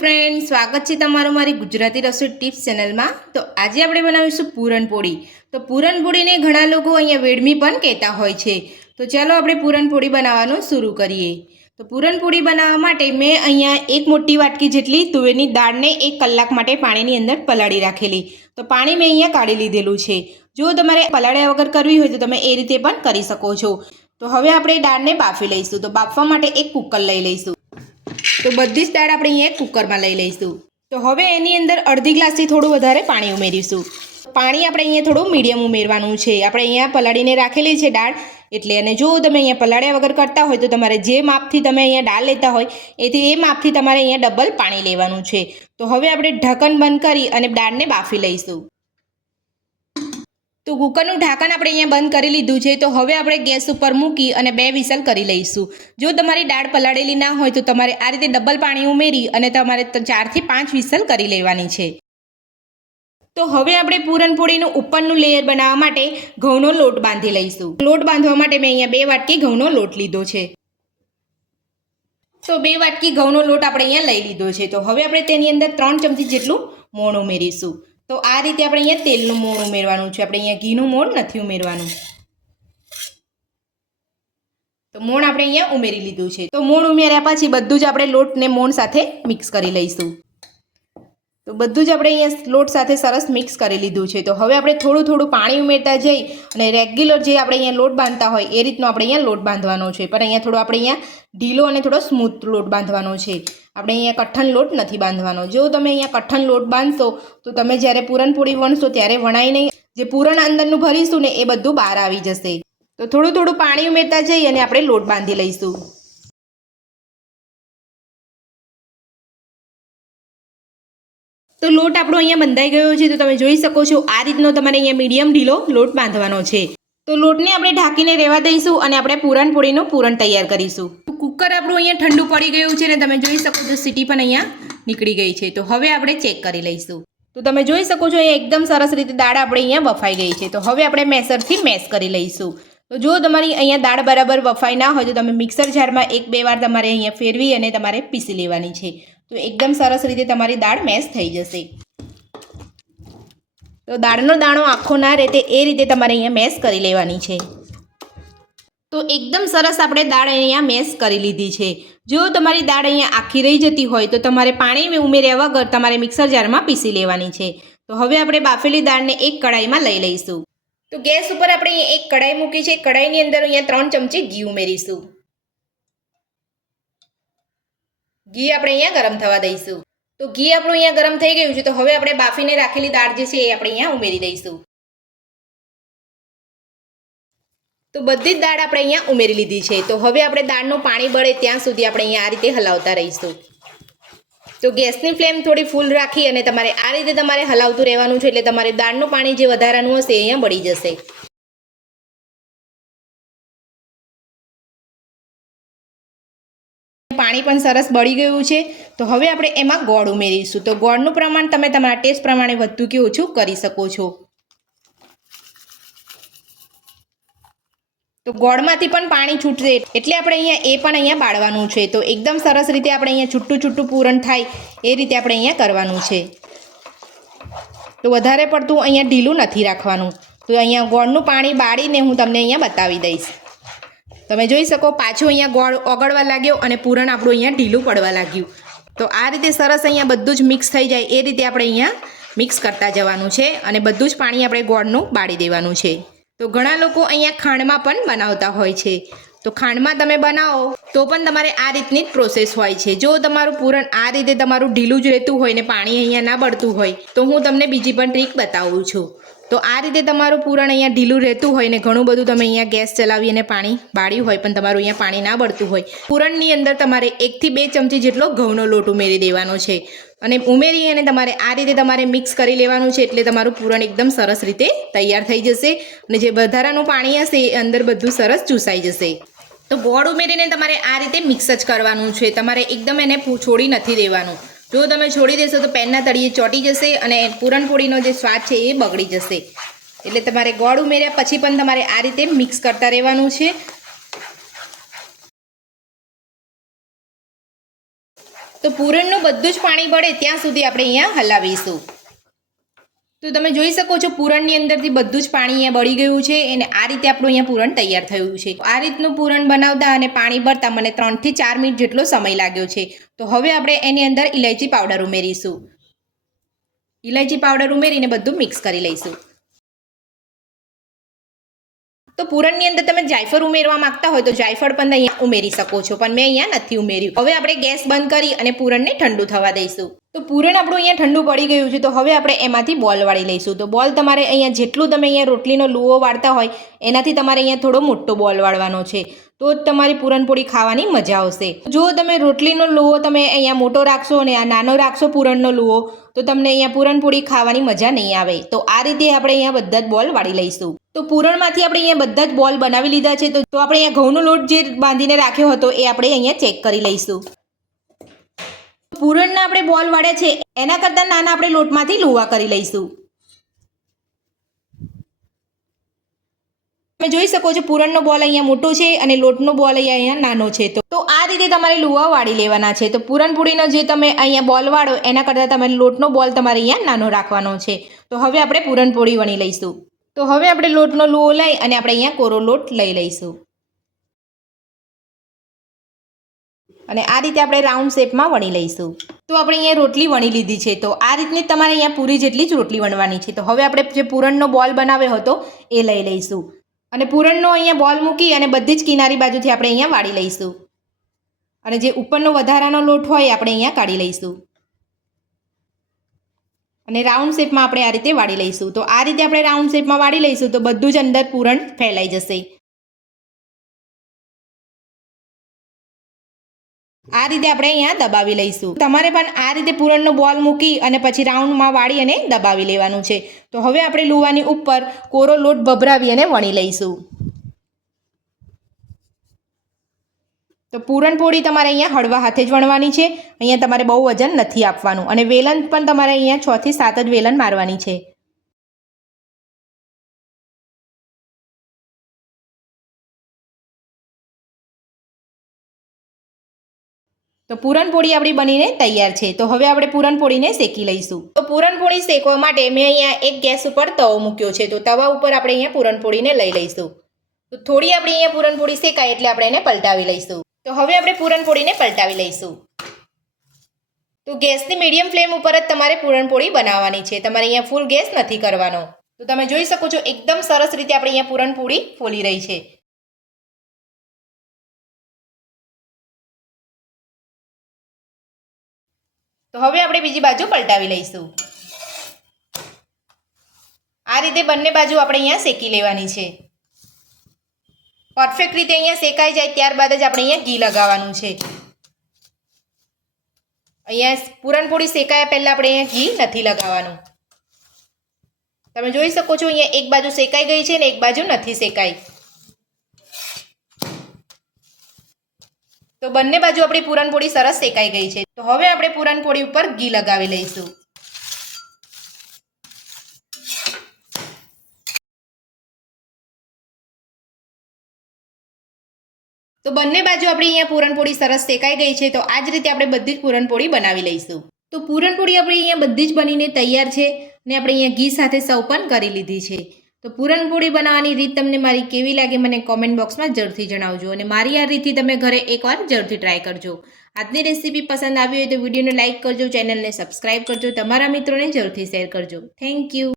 Friend સ્વાગત છે તમારું મારી ગુજરાતી રસોઈ ટિપ્સ ચેનલમાં તો આજે આપણે બનાવીશું પૂરણપોળી તો પૂરણપોળીને ઘણા લોકો અહીંયા વેડમી પણ કહેતા હોય છે. તો ચાલો આપણે પૂરણપોળી બનાવવાનું શરૂ કરીએ. તો પૂરણપોળી બનાવવા માટે મેં અહીંયા એક મોટી વાટકી જેટલી તુવેરની દાળને એક કલાક માટે પાણીની અંદર પલાળી રાખેલી. તો પાણી મેં અહીંયા કાઢી લીધેલું છે. જો તમારે પલાળ્યા વગર કરવી હોય તો તમે એ રીતે પણ કરી શકો છો. તો હવે આપણે દાળને બાફી લઈશું. તો બાફવા માટે એક કુકર લઈ લઈશું. તો બધી જ દાળ આપણે અહીંયા કુકરમાં લઈ લઈશું. તો હવે એની અંદર અડધી ગ્લાસથી થોડું વધારે પાણી ઉમેરીશું. પાણી આપણે અહીંયા થોડું મીડિયમ ઉમેરવાનું છે. આપણે અહીંયા પલાળીને રાખેલી છે દાળ. એટલે અને જો તમે અહીંયા પલાળ્યા વગર કરતા હોય તો તમારે જે માપથી તમે અહીંયા દાળ લેતા હોય, એથી એ માપથી તમારે અહીંયા ડબલ પાણી લેવાનું છે. તો હવે આપણે ઢક્કન બંધ કરી અને દાળને બાફી લઈશું. તો કુકરનું ઢાંકણ આપણે અહીંયા બંધ કરી લીધું છે. તો હવે આપણે ગેસ ઉપર મૂકી અને બે વિસલ કરી લઈશું. જો તમારી દાળ પલાળેલી ના હોય તો તમારે આ રીતે ડબલ પાણી ઉમેરી અને તમારે ચારથી પાંચ વિસલ કરી લેવાની છે. તો હવે આપણે પૂરણપોળીનું ઉપરનું લેયર બનાવવા માટે ઘઉંનો લોટ બાંધી લઈશું. લોટ બાંધવા માટે મેં અહીંયા બે વાટકી ઘઉંનો લોટ લીધો છે. તો બે વાટકી ઘઉંનો લોટ આપણે અહીંયા લઈ લીધો છે. તો હવે આપણે તેની અંદર ત્રણ ચમચી જેટલું મોણ ઉમેરીશું. તો આ રીતે આપણે અહીંયા તેલનું મોણ ઉમેરવાનું છે. આપણે અહીંયા ઘીનું મોણ નથી ઉમેરવાનું. તો મોણ આપણે અહીંયા ઉમેરી લીધું છે. તો મોણ ઉમેર્યા પછી બધું જ આપણે લોટને મોણ સાથે મિક્સ કરી લઈશું. તો બધું જ આપણે અહીંયા લોટ સાથે સરસ મિક્સ કરી લીધું છે. તો હવે આપણે થોડું થોડું પાણી ઉમેરતા જઈ અને રેગ્યુલર જે આપણે અહીંયા લોટ બાંધતા હોય એ રીતનો આપણે અહીંયા લોટ બાંધવાનો છે. પણ અહીંયા થોડો આપણે અહીંયા ઢીલો અને થોડો સ્મૂથ લોટ બાંધવાનો છે. આપણે અહીંયા કઠણ લોટ નથી બાંધવાનો. જો તમે અહીંયા કઠણ લોટ બાંધશો, તો તમે જ્યારે પૂરણપોળી વણશો ત્યારે વણાઈને જે પૂરણ અંદરનું ભરીશું ને એ બધું બહાર આવી જશે. તો થોડું થોડું પાણી ઉમેરતા જઈ અને આપણે લોટ બાંધી લઈશું. તો લોટ આપણો અહીંયા બંધાઈ ગયો છે, તો તમે જોઈ શકો છો, આ રીતનો તમારે અહીંયા મીડિયમ ઢીલો લોટ બાંધવાનો છે. તો લોટને આપણે ઢાંકીને રહેવા દઈશું અને આપણે પૂરણપોળીનું પૂરણ તૈયાર કરીશું. કુકર આપણું અહીંયા ઠંડુ પડી ગયું છે ને તમે જોઈ શકો છો, સીટી પણ અહીંયા નીકળી ગઈ છે. તો હવે આપણે ચેક કરી લઈશું. તો તમે જોઈ શકો છો, અહીંયા એકદમ સરસ રીતે દાળ આપણે અહીંયા બફાઈ ગઈ છે. તો હવે આપણે મેસરથી મેશ કરી લઈશું. તો જો તમારી અહીંયા દાળ બરાબર બફાઈ ના હોય, તો તમે મિક્સર જારમાં એક બે વાર તમારે અહીંયા ફેરવી અને તમારે પીસી લેવાની છે. તો એકદમ સરસ રીતે તમારી દાળ મેશ થઈ જશે. તો દાળનો દાણો આખો ના રહે તે એ રીતે તમારે અહીંયા મેશ કરી લેવાની છે. તો એકદમ સરસ આપણે દાળ અહીંયા મેશ કરી લીધી છે. જો તમારી દાળ અહીંયા આખી રહી જતી હોય તો તમારે પાણી ઉમેર્યા વગર તમારે મિક્સર જારમાં પીસી લેવાની છે. તો હવે આપણે બાફેલી દાળને એક કડાઈમાં લઈ લઈશું. તો ગેસ ઉપર આપણે અહીંયા એક કડાઈ મૂકી છે. કડાઈની અંદર અહીંયા ત્રણ ચમચી ઘી ઉમેરીશું. ઘી આપણે અહીંયા ગરમ થવા દઈશું. તો ઘી આપણું અહીંયા ગરમ થઈ ગયું છે, તો હવે આપણે બાફીને રાખેલી દાળ જે છે એ આપણે અહીંયા ઉમેરી દઈશું. તો બધી જ દાળ આપણે અહીંયા ઉમેરી લીધી છે, તો હવે આપણે દાળનું પાણી બળે ત્યાં સુધી આપણે અહીંયા આ રીતે હલાવતા રહીશું. તો ગેસની ફ્લેમ થોડી ફૂલ રાખી અને તમારે આ રીતે તમારે હલાવતું રહેવાનું છે, એટલે તમારે દાળનું પાણી જે વધારાનું હશે અહીંયા બળી જશે. પાણી પણ સરસ બળી ગયું છે. તો હવે આપણે એમાં ગોળ ઉમેરીશું. તો ગોળનું પ્રમાણ તમે તમારા ટેસ્ટ પ્રમાણે વધતું કે ઓછું કરી શકો છો. તો ગોળમાંથી પણ પાણી છૂટશે એટલે આપણે અહીંયા એ પણ અહીંયા બાળવાનું છે. તો એકદમ સરસ રીતે આપણે અહીંયા છૂટું છૂટું પૂરણ થાય એ રીતે આપણે અહીંયા કરવાનું છે. તો વધારે પડતું અહીંયા ઢીલું નથી રાખવાનું. તો અહીંયા ગોળનું પાણી બાળીને હું તમને અહીંયા બતાવી દઈશ. તમે જોઈ શકો, પાછું અહીંયા ગોળ ઓગળવા લાગ્યો અને પૂરણ આપણું અહીંયા ઢીલું પડવા લાગ્યું. તો આ રીતે સરસ અહીંયા બધું જ મિક્સ થઈ જાય. એ રીતે આપણે અહીંયા મિક્સ કરતા જવાનું છે અને બધું જ પાણી આપણે ગોળનું બાળી દેવાનું છે. તો ઘણા લોકો અહીંયા ખાંડમાં પણ બનાવતા હોય છે. તો ખાંડમાં તમે બનાવો, તો પણ તમારે આ રીતની જ પ્રોસેસ હોય છે. જો તમારું પૂરણ આ રીતે તમારું ઢીલું જ રહેતું હોય ને પાણી અહીંયા ના બળતું હોય, તો હું તમને બીજી પણ ટ્રીક બતાવું છું. તો આ રીતે તમારું પૂરણ અહીંયા ઢીલું રહેતું હોય ને ઘણું બધું તમે અહીંયા ગેસ ચલાવી અને પાણી બાળ્યું હોય, પણ તમારું અહીંયા પાણી ના બળતું હોય. પૂરણની અંદર તમારે એકથી બે ચમચી જેટલો ઘઉંનો લોટ ઉમેરી દેવાનો છે. અને ઉમેરી અને તમારે આ રીતે તમારે મિક્સ કરી લેવાનું છે એટલે તમારું પૂરણ એકદમ સરસ રીતે તૈયાર થઈ જશે અને જે વધારાનું પાણી હશે એ અંદર બધું સરસ ચૂસાઈ જશે. તો ગોળ ઉમેરીને તમારે આ રીતે મિક્સ જ કરવાનું છે. તમારે એકદમ એને છોડી નથી દેવાનું. જો તમે છોડી દેશો તો પેનના તળિયે ચોટી જશે અને પૂરણપોળીનો જે સ્વાદ છે એ બગડી જશે. એટલે તમારે ગોળ ઉમેર્યા પછી પણ તમારે આ રીતે મિક્સ કરતા રહેવાનું છે. તો પૂરણનું બધું જ પાણી બળે ત્યાં સુધી આપણે અહીંયા હલાવીશું. તો તમે જોઈ શકો છો પૂરણની અંદરથી બધું જ પાણી અહીંયા બળી ગયું છે અને આ રીતે આપણું અહીંયા પૂરણ તૈયાર થયું છે. આ રીતનું પૂરણ બનાવતા અને પાણી ભરતા મને ત્રણથી ચાર મિનિટ જેટલો સમય લાગ્યો છે. તો હવે આપણે એની અંદર ઇલાયચી પાવડર ઉમેરીશું. ઇલાયચી પાવડર ઉમેરીને બધું મિક્સ કરી લઈશું. તો પૂરણની અંદર તમે જાયફળ ઉમેરવા માંગતા હોય તો જાયફળ પણ અહીંયા ઉમેરી શકો છો, પણ મેં અહીંયા નથી ઉમેર્યું. હવે આપણે ગેસ બંધ કરી અને પૂરણને ઠંડુ થવા દઈશું. તો પૂરણ આપણું અહીંયા ઠંડુ પડી ગયું છે, તો હવે આપણે એમાંથી બોલ વાળી લઈશું. તો બોલ તમારે અહીંયા જેટલું તમે અહીંયા રોટલીનો લુઓ વાળતા હોય, એનાથી તમારે અહીંયા થોડો મોટો બોલ વાળવાનો છે. તો જ તમારી પૂરણપોળી ખાવાની મજા આવશે. જો તમે રોટલીનો લુઓ તમે અહીંયા મોટો રાખશો અને આ નાનો રાખશો પૂરણનો લુઓ તો તમને અહીંયા પૂરણપોળી ખાવાની મજા નહીં આવે. તો આ રીતે આપણે અહીંયા બધા જ બોલ વાળી લઈશું. તો પૂરણમાંથી આપણે અહીંયા બધા જ બોલ બનાવી લીધા છે તો આપણે અહીંયા ઘઉંનો લોટ જે બાંધીને રાખ્યો હતો, એ આપણે અહીંયા ચેક કરી લઈશું. પૂરણના આપણે બોલ વાળ્યા છે, એના કરતાં નાના આપણે લોટમાંથી લુવા કરી લઈશું. તમે જોઈ શકો છો પૂરણનો બોલ અહીંયા મોટો છે અને લોટનો બોલ અહીંયા નાનો છે. તો આ રીતે તમારે લુવા વાળી લેવાના છે. તો પૂરણપૂરીનો જે તમે અહીંયા બોલ વાળો, એના કરતાં તમારે લોટનો બોલ તમારે અહીંયા નાનો રાખવાનો છે. તો હવે આપણે પૂરણપોળી વણી લઈશું. તો હવે આપણે લોટનો લુઓ લઈ અને આપણે અહીંયા કોરો લોટ લઈ લઈશું. અને આ રીતે આપણે રાઉન્ડ શેપમાં વણી લઈશું. તો આપણે અહીંયા રોટલી વણી લીધી છે. તો આ રીતની તમારે અહીંયા પૂરી જેટલી જ રોટલી વણવાની છે. તો હવે આપણે જે પૂરણનો બોલ બનાવ્યો હતો, એ લઈ લઈશું. અને પૂરણનો અહીંયા બોલ મૂકી અને બધી જ કિનારી બાજુથી આપણે અહીંયા વાળી લઈશું. અને જે ઉપરનો વધારાનો લોટ હોય આપણે અહીંયા કાઢી લઈશું. અને રાઉન્ડ શેપમાં આપણે આ રીતે વાળી લઈશું. તો આ રીતે આપણે રાઉન્ડ શેપમાં વાળી લઈશું, તો બધું જ અંદર પૂરણ ફેલાઈ જશે. આ રીતે આપણે અહીંયા દબાવી લઈશું. તમારે પણ આ રીતે પૂરણનો બોલ મૂકી અને પછી રાઉન્ડમાં વાળી અને દબાવી લેવાનું છે. તો હવે આપણે લુવાની ઉપર કોરો લોટ ભભરાવી અને વણી લઈશું. તો પૂરણપોળી તમારે અહીંયા હળવા હાથે જ વણવાની છે. અહીંયા તમારે બહુ વજન નથી આપવાનું. અને વેલણ પણ તમારે અહીંયા છથી સાત જ વેલણ મારવાની છે. તો પૂરણપોળી આપણી બનીને તૈયાર છે. તો હવે આપણે પૂરણપોળીને શેકી લઈશું. તો પૂરણપોળી શેકવા માટે મેં અહીંયા એક ગેસ ઉપર તવો મૂક્યો છે. તો તવા ઉપર આપણે અહીંયા પૂરણપોળીને લઈ લઈશું. તો થોડી આપણી અહીંયા પૂરણપોળી શેકાય એટલે આપણે એને પલટાવી લઈશું. તો હવે આપણે પૂરણપોળીને પલટાવી લઈશું. તો ગેસની મીડિયમ ફ્લેમ ઉપર જ તમારે પૂરણપોળી બનાવવાની છે. તમારે અહીંયા ફૂલ ગેસ નથી કરવાનો. તો તમે જોઈ શકો છો, એકદમ સરસ રીતે આપણે અહીંયા પૂરણપોળી ફોલી રહી છે. તો હવે આપણે બીજી બાજુ પલટાવી લઈશું. આ રીતે બંને બાજુ આપણે અહીંયા શેકી લેવાની છે. પરફેક્ટ રીતે અહીંયા શેકાઈ જાય ત્યારબાદ જ આપણે અહીંયા ઘી લગાવવાનું છે. અહીંયા પૂરણપોળી શેકાયા પહેલાં આપણે અહીંયા ઘી નથી લગાવવાનું. તમે જોઈ શકો છો અહીંયા એક બાજુ શેકાઈ ગઈ છે ને એક બાજુ નથી શેકાઈ. તો બંને બાજુ આપણી પૂરણપોળી સરસ શેકાઈ ગઈ છે. તો હવે આપણે પૂરણપોળી ઉપર ઘી લગાવી લઈશું. તો બંને બાજુ આપણી અહીંયા પૂરણપોળી સરસ શેકાઈ ગઈ છે, તો આ જ રીતે આપણે બધી જ પૂરણપોળી બનાવી લઈશું. તો પૂરણપોળી આપણી અહીંયા બધી જ બનીને તૈયાર છે, ને આપણે અહીંયા ઘી સાથે પણ કરી લીધી છે. તો પૂરણપોળી બનાવવાની રીત તમને મારી કેવી લાગે મને કોમેન્ટ બોક્સમાં જરૂરથી જણાવજો અને મારી આ રીતથી તમે ઘરે એકવાર જરૂરથી ટ્રાય કરજો. આજની રેસીપી પસંદ આવી હોય તો વિડીયોને લાઇક કરજો ચેનલને સબસ્ક્રાઇબ કરજો, તમારા મિત્રોને જરૂરથી શેર કરજો. Thank you